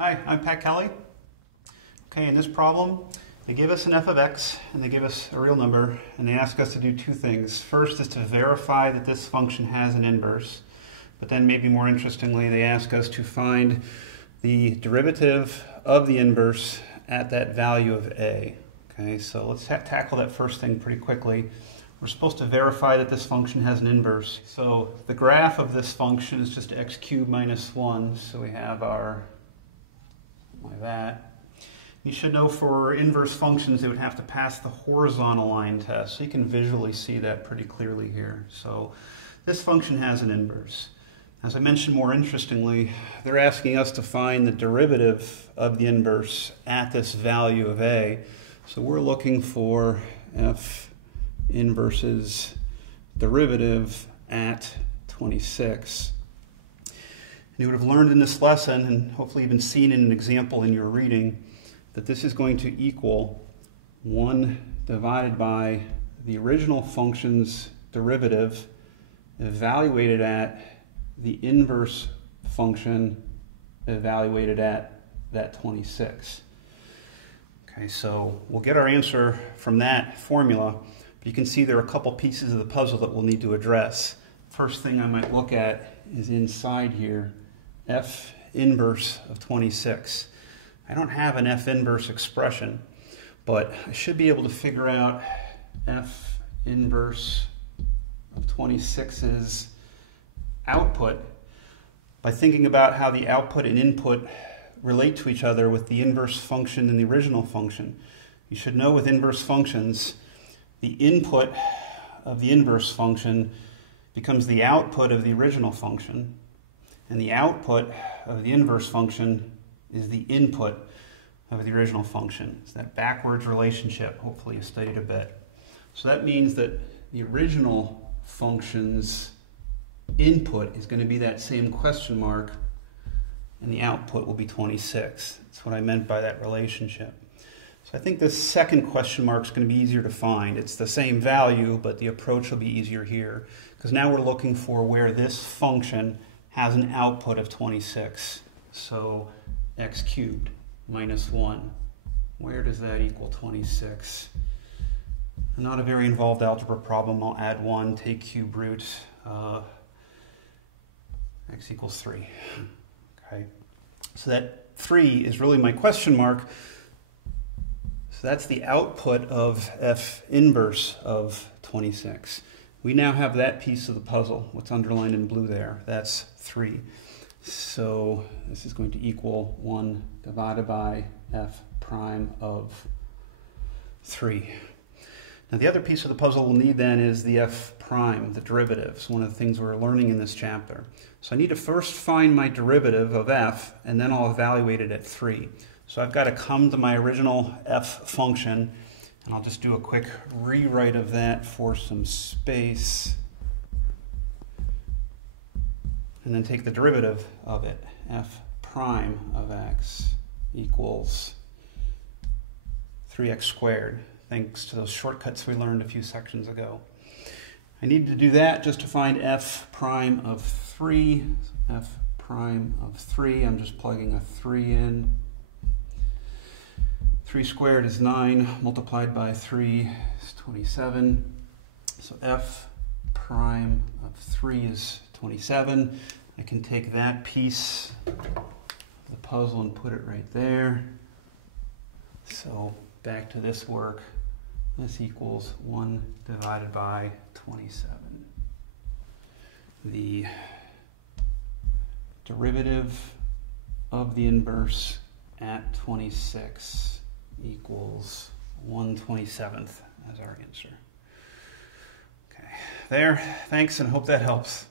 Hi, I'm Pat Kelly. Okay, in this problem, they give us an f of x and they give us a real number and they ask us to do two things. First is to verify that this function has an inverse, but then maybe more interestingly, they ask us to find the derivative of the inverse at that value of a. Okay, so let's tackle that first thing pretty quickly. We're supposed to verify that this function has an inverse. So the graph of this function is just x cubed minus 1, so we have our like that. You should know for inverse functions they would have to pass the horizontal line test, so you can visually see that pretty clearly here. So this function has an inverse. As I mentioned more interestingly, they're asking us to find the derivative of the inverse at this value of a. So we're looking for f inverse's derivative at 26. You would have learned in this lesson, and hopefully even seen in an example in your reading, that this is going to equal 1 divided by the original function's derivative evaluated at the inverse function evaluated at that 26. Okay, so we'll get our answer from that formula, but you can see there are a couple pieces of the puzzle that we'll need to address. First thing I might look at is inside here, f inverse of 26. I don't have an f inverse expression, but I should be able to figure out f inverse of 26's output by thinking about how the output and input relate to each other with the inverse function and the original function. You should know with inverse functions, the input of the inverse function becomes the output of the original function, and the output of the inverse function is the input of the original function. It's that backwards relationship. Hopefully you studied a bit. So that means that the original function's input is going to be that same question mark, and the output will be 26. That's what I meant by that relationship. So I think this second question mark is going to be easier to find. It's the same value, but the approach will be easier here, because now we're looking for where this function has an output of 26. So x cubed minus 1. Where does that equal 26? Not a very involved algebra problem. I'll add 1, take cube root. X equals 3. Okay. So that 3 is really my question mark. So that's the output of f inverse of 26. We now have that piece of the puzzle. What's underlined in blue there? That's 3. So this is going to equal 1 divided by f prime of 3. Now the other piece of the puzzle we'll need then is the f prime, the derivatives, one of the things we're learning in this chapter. So I need to first find my derivative of f, and then I'll evaluate it at 3. So I've got to come to my original f function, and I'll just do a quick rewrite of that for some space, and then take the derivative of it. F prime of x equals 3x squared, thanks to those shortcuts we learned a few sections ago. I need to do that just to find f prime of 3. F prime of 3, I'm just plugging a 3 in. 3 squared is 9, multiplied by 3 is 27. So f prime of 3 is 27. I can take that piece of the puzzle and put it right there. So back to this work. This equals 1 divided by 27. The derivative of the inverse at 26 equals 1/27th as our answer. Okay, there. Thanks, and hope that helps.